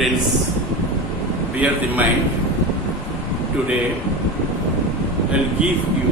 students, bear the mind. Today I'll give you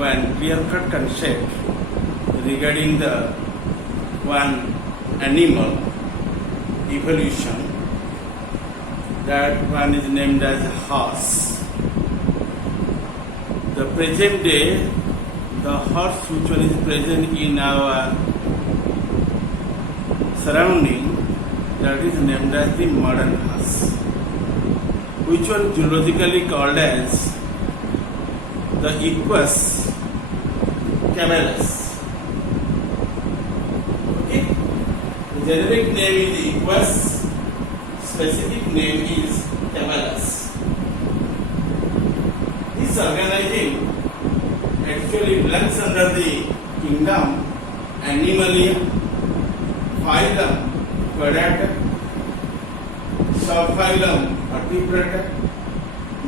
one clear-cut concept regarding the one animal evolution. That one is named as horse. The present day, the horse which one is present in our surrounding, that is named as the modern horse, which one zoologically called as the Equus cavalus. Okay, the generic name is Equus, specific name is cavalus. This organism actually belongs under the kingdom Animalia, phylum Predator, subphylum Vertebrata,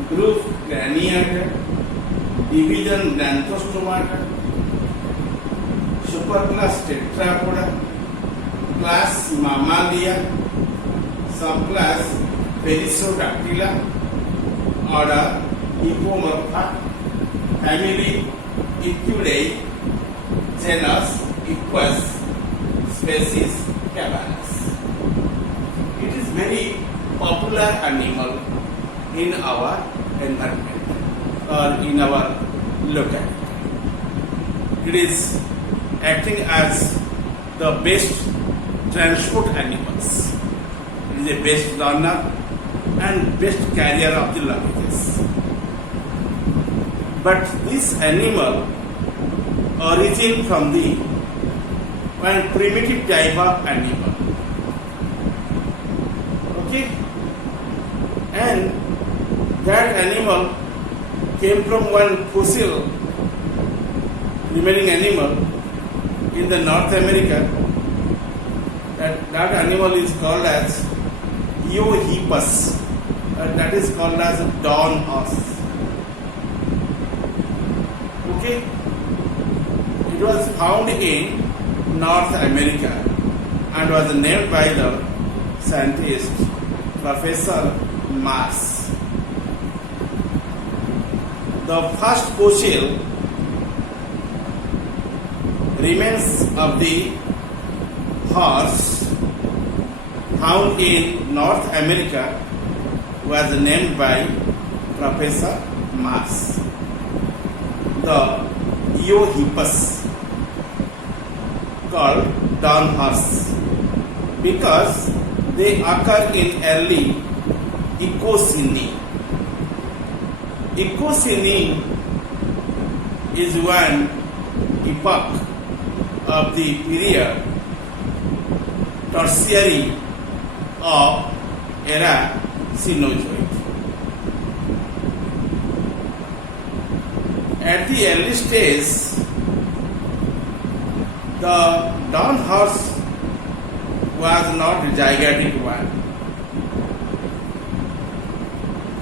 group Craniata, division Granthostomata, superclass Tetrapoda, class Mammalia, subclass Perissodactyla, order Hippomorpha, family Equidae, genus Equus, species Cavalus. It is very popular animal in our environment or in our locality. It is acting as the best transport animals. It is a best learner and best carrier of the luggages. But this animal origin from the one primitive type of animal. Okay? And that animal came from one fossil remaining animal in the North America. That animal is called as Eohippus. That is called as dawn horse. Okay? It was found in North America and was named by the scientist Professor Mars. The first fossil remains of the horse found in North America was named by Professor Mars. The Eohippus, called dawn horse, because they occur in early ECOCENE. ECOCENE is one epoch of the period tertiary of era Cenozoic. At the early stage, the dawn horse was not a gigantic one.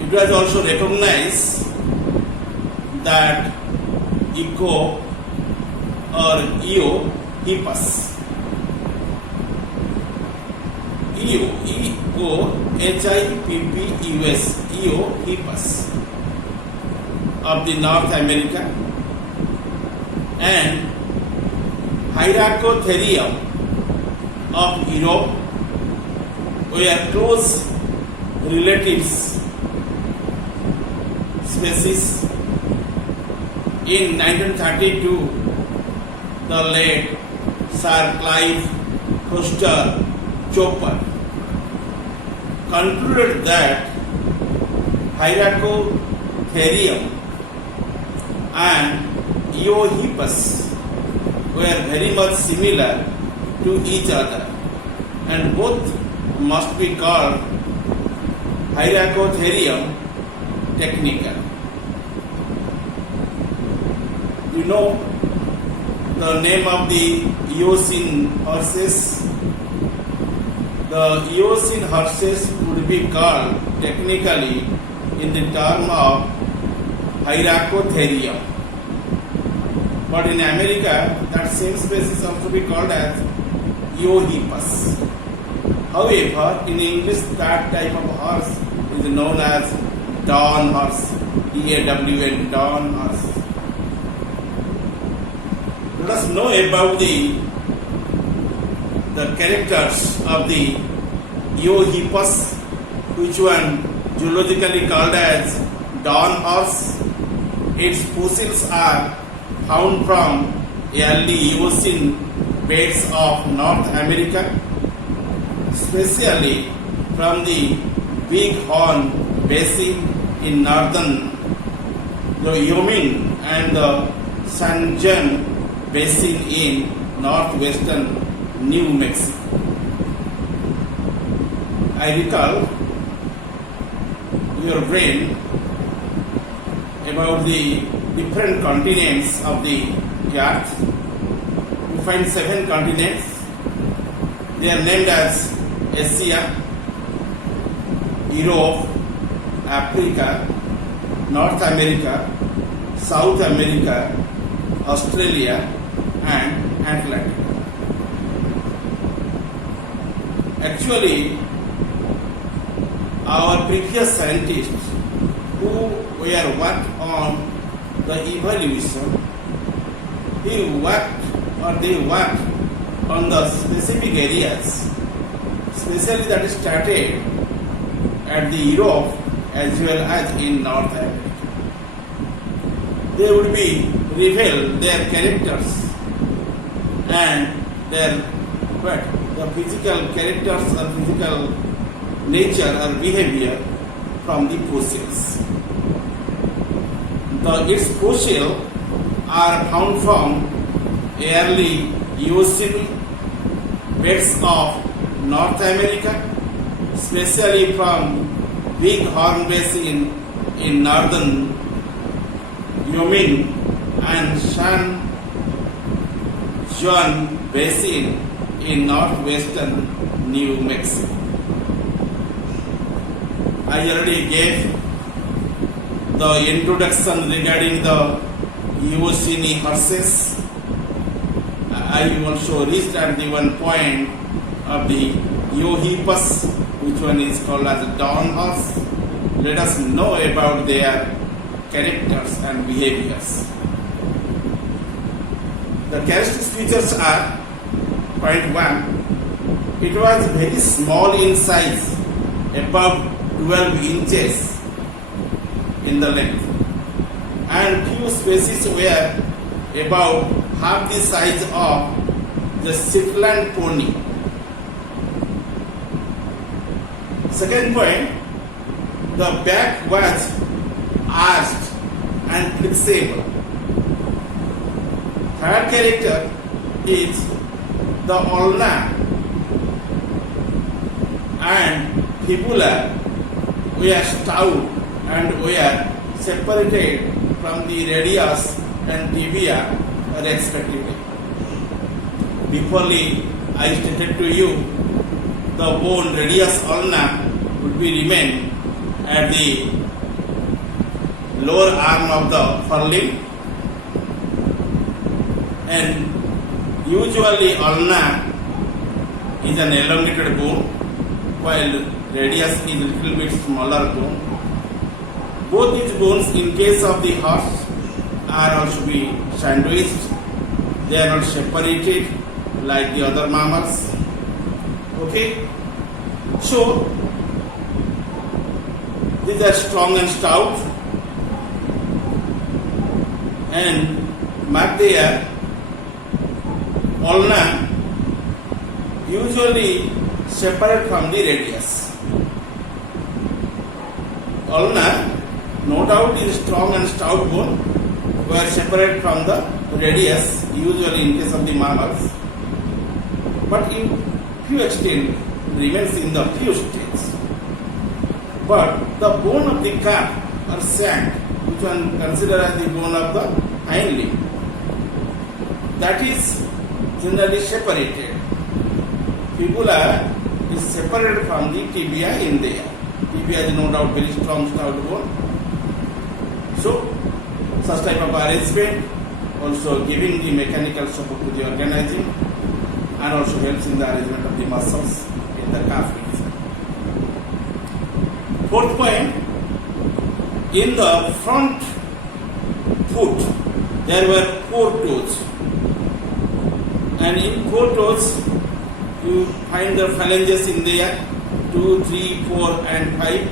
It was also recognized that Eco or Eohippus, Eohippus, Eohippus of the North America and Hyracotherium of Europe were close relatives species. In 1932, the late Sir Clive Foster Chopper concluded that Hyracotherium and Eohippus were very much similar to each other and both must be called Hyracotherium technica. You know the name of the Eocene horses? The Eocene horses would be called technically in the term of Hyracotherium. But in America, that same species also be called as Eohippus. However, in English, that type of horse is known as dawn horse, D-A-W-N, dawn horse. Let us know about the characters of the Eohippus, which one geologically called as dawn horse. Its fossils are found from early Eocene beds of North America, especially from the Big Horn Basin in northern Wyoming and the San Juan Basin in northwestern New Mexico. I recall your brain about the different continents of the earth. You find 7 continents. They are named as Asia, Europe, Africa, North America, South America, Australia, and Atlantic. Actually, our previous scientists who were worked on the evolution, they worked on the specific areas, especially that started at the Europe as well as in North America. They would be reveal their characters and their the physical characters or physical nature or behavior from the fossils. Its fossils are found from early Eocene beds of North America, especially from Big Horn Basin in northern Wyoming and San Juan Basin in northwestern New Mexico. I already gave the introduction regarding the Eocene horses. I also reached at the one point of the Eohippus, which one is called as a dawn horse. Let us know about their characters and behaviors. The characteristic features are: point 1, it was very small in size, above 12 inches in the length, and few species were about half the size of the Shetland pony. Second point, the back was arched and flexible. Third character is the ulna and fibula were stout and were separated from the radius and tibia respectively. Before I stated to you, the bone radius ulna would be remain at the lower arm of the forelimb, and usually ulna is an elongated bone while radius is a little bit smaller bone. Both these bones in case of the horse are also be sandwiched. They are not separated like the other mammals. Okay, so these are strong and stout, and mark their ulna usually separate from the radius. Ulna, no doubt, is strong and stout bone, were separate from the radius, usually in case of the mammals, but in few extent remains in the few states. But the bone of the calf or shank, which one considered as the bone of the hind limb, that is generally separated. Fibula is separated from the tibia in there. Tibia is no doubt very strong stout bone. So, such type of arrangement also giving the mechanical support to the organism and also helps in the arrangement of the muscles in the calf region. Fourth point, in the front foot there were 4 toes, and in 4 toes you find the phalanges in there, 2, 3, 4 and 5.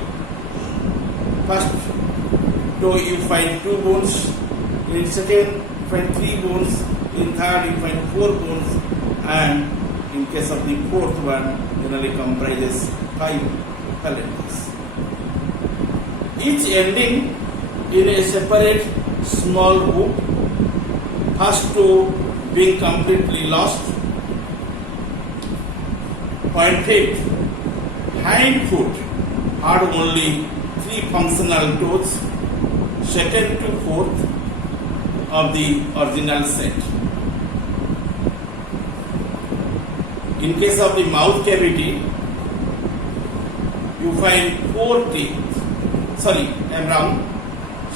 First toe you find 2 bones, in second you find 3 bones, in third you find 4 bones, and in case of the fourth one generally comprises 5 phalanges, each ending in a separate small hoop, first toe being completely lost. Point 5, hind foot had only 3 functional toes, second to fourth of the original set. In case of the mouth cavity, you find 4 teeth. Sorry, I am wrong.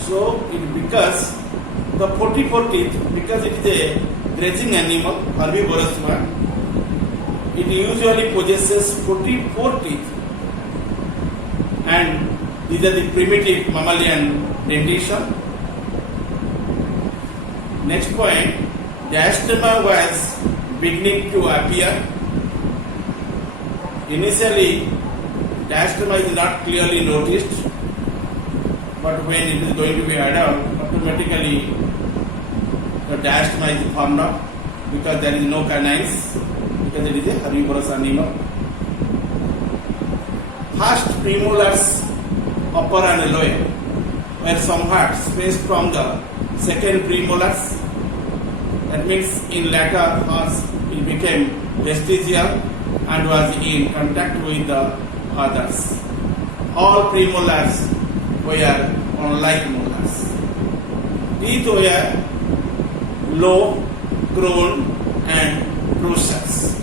So it because the 44 teeth, because it is a grazing animal, herbivorous one, it usually possesses 44 teeth, and these are the primitive mammalian dentition. Next point, diastema was beginning to appear. Initially, diastema is not clearly noticed, but when it is going to be adult, automatically the diastema is formed up because there is no canines, because it is a herbivorous animal. First premolars, upper and lower, were somewhat spaced from the second premolars. That means in later parts it became vestigial and was in contact with the others. All premolars were unlike molars. Teeth were low, grown and process.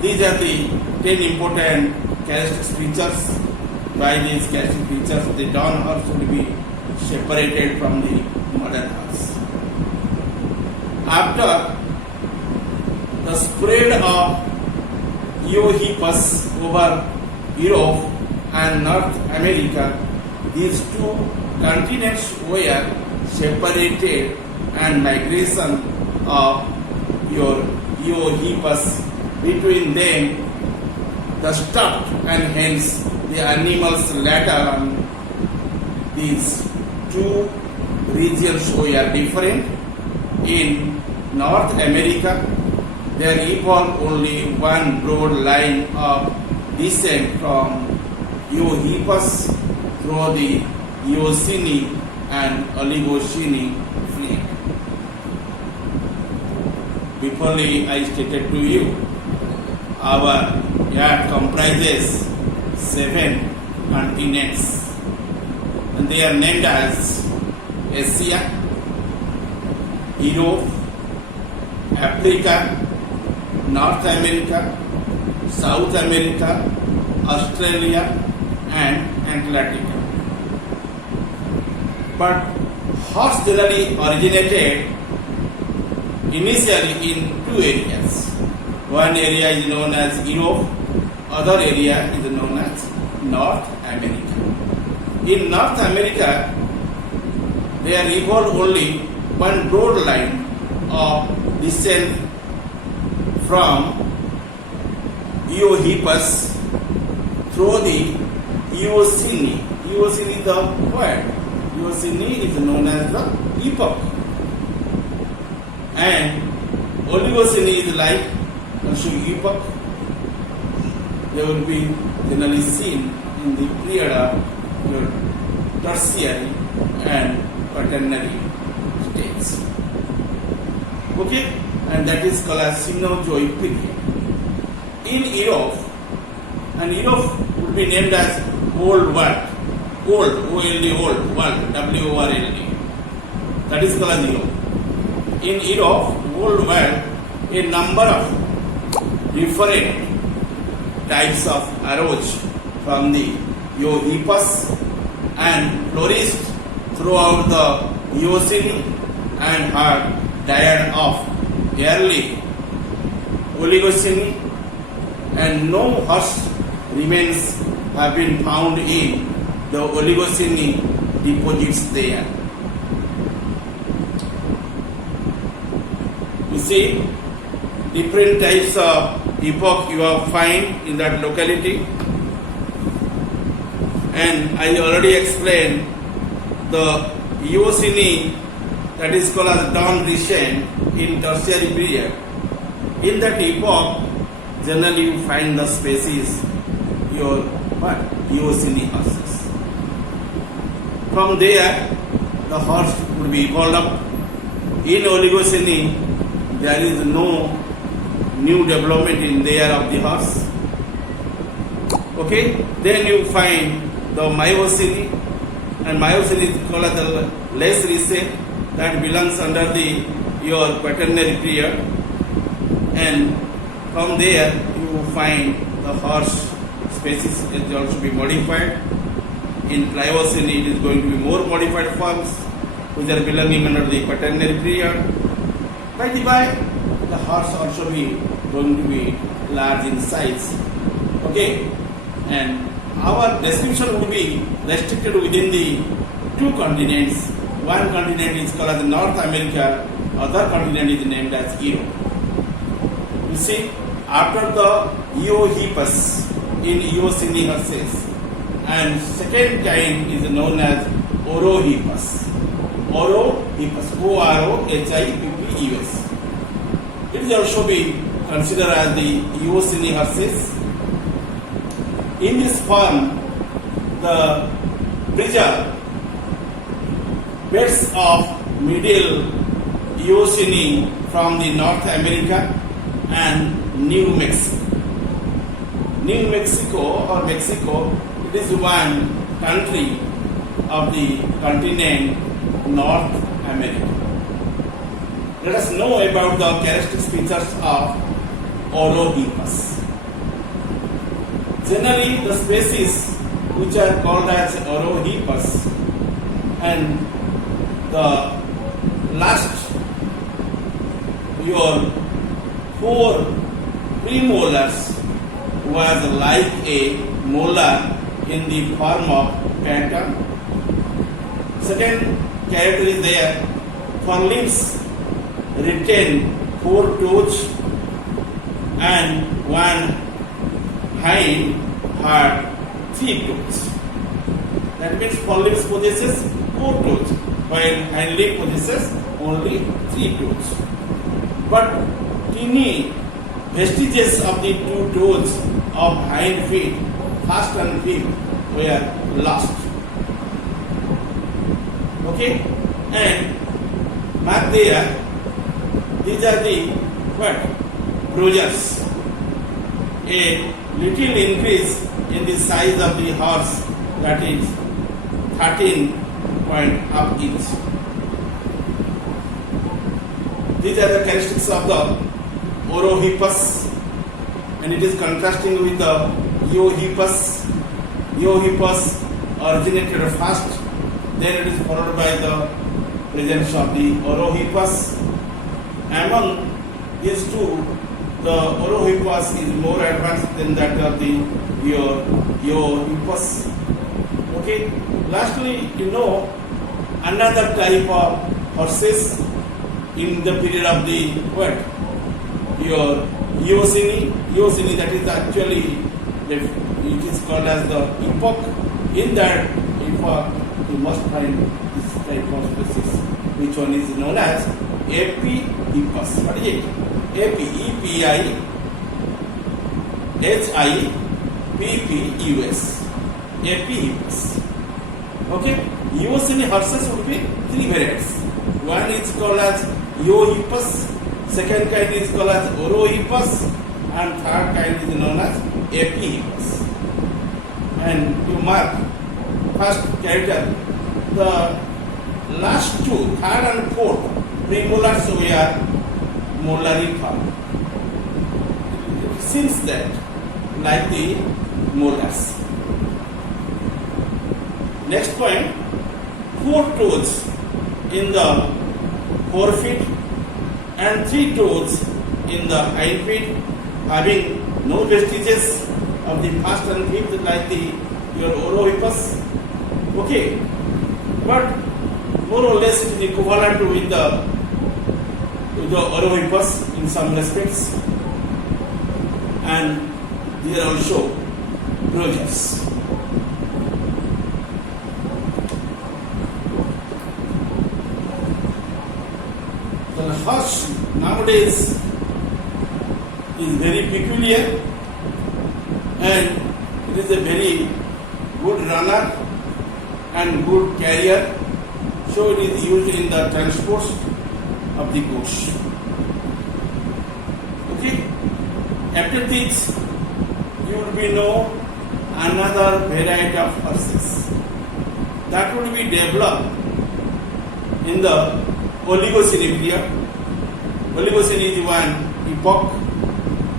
These are the 10 important characteristic features. By these characteristic features, the down horse would be separated from the modern horse. After the spread of Eohippus over Europe and North America, these two continents were separated, and migration of your Eohippus between them, the stuffed, and hence the animals later on these two regions were different. In North America, there evolved only one broad line of descent from Eohippus through the Eocene and Oligocene fleet. Before I stated to you, our earth comprises 7 continents, and they are named as Asia, Europe, Africa, North America, South America, Australia and Antarctica. But horse generally originated initially in 2 areas. One area is known as Europe, other area is known as North America. In North America, there evolved only one broad line of descent from Eohippus through the Eocene. Eocene is the word. Eocene is known as the epoch. And Oligocene is like also epoch. They will be generally seen in the period of your tertiary and quaternary states. Okay, and that is called as Cenozoic period. In Europe, and Europe would be named as Old World, Old, O-L-D, Old World, W-O-R-L-D. That is called as Europe. In Europe, Old World, a number of different types of arose from the Eohippus and flourished throughout the Eocene and had died off early Oligocene and no horse remains have been found in the Oligocene deposits there. You see, different types of epoch you have find in that locality, and I already explained the Eocene, that is called as dawn recent in tertiary period. In that epoch, generally you find the species your Eocene horses. From there, the horse would be evolved up. In Oligocene, there is no new development in there of the horse. Okay, then you find the Miocene, and Miocene is called as the less recent, that belongs under the your quaternary period, and from there you find the horse species is also be modified. In Pliocene it is going to be more modified forms which are belonging under the quaternary period. By the by, the horse also be going to be large in size. Okay, and our description would be restricted within the two continents. One continent is called as North America, other continent is named as Europe. You see, after the Eohippus in Eocene horses, and second kind is known as Orohippus. Orohippus, Orohippus. It is also be considered as the Eocene horses. In this form, the bridger beds of middle Eocene from the North America and New Mexico. New Mexico or Mexico, it is one country of the continent North America. Let us know about the characteristic features of Orohippus. Generally, the species which are called as Orohippus, and the last your four premolars was like a molar in the form of pattern. Second character is there, for limbs retain four toes and one hind had three toes. That means forelimbs possesses four toes, while hind leg possesses only three toes. But tiny vestiges of the two toes of hind feet, first and fifth, were lost. Okay, and mark there, these are the bruisers. A little increase in the size of the horse, that is 13.5 inch. These are the characteristics of the Orohippus, and it is contrasting with the Eohippus. Eohippus originated first, then it is followed by the presence of the Orohippus. Among these two, the Orohippus is more advanced than that of the Eohippus. Okay. Lastly, another type of horses in the period of the your Eocene. Eocene, that is actually it is called as the epoch. In that epoch, you must find this type of species, which one is known as Epihippus. What is it? Epihippus. Epihippus. Okay. Eocene horses would be three variants. One is called as Eohippus, second kind is called as Orohippus, and third kind is known as Epihippus. And you mark first character, the last two, third and fourth premolars were molariform. Since that, like the molars. Next point, four toes in the forefeet and three toes in the hind feet, having no vestiges of the first and fifth like your Orohippus. Okay, but more or less it is equivalent with the Orohippus in some respects, and they are also brooches. The horse nowadays is very peculiar, and it is a very good runner and good carrier, so it is used in the transport of the goods. Okay, after this you will be know another variety of horses that would be developed in the Oligocene period. Oligocene is one epoch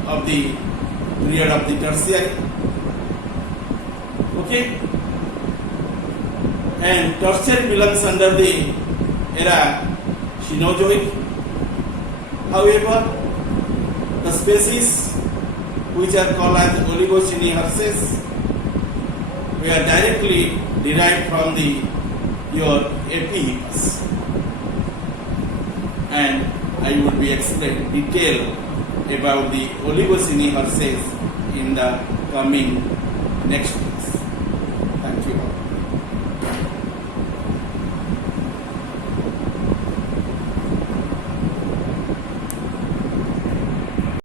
of the period of the tertiary. Okay, and tertiary belongs under the era Cenozoic. However, the species which are called as Oligocene horses were directly derived from your Epihippus, and I would be explaining detail about the Oligocene horses in the coming next weeks. Thank you all.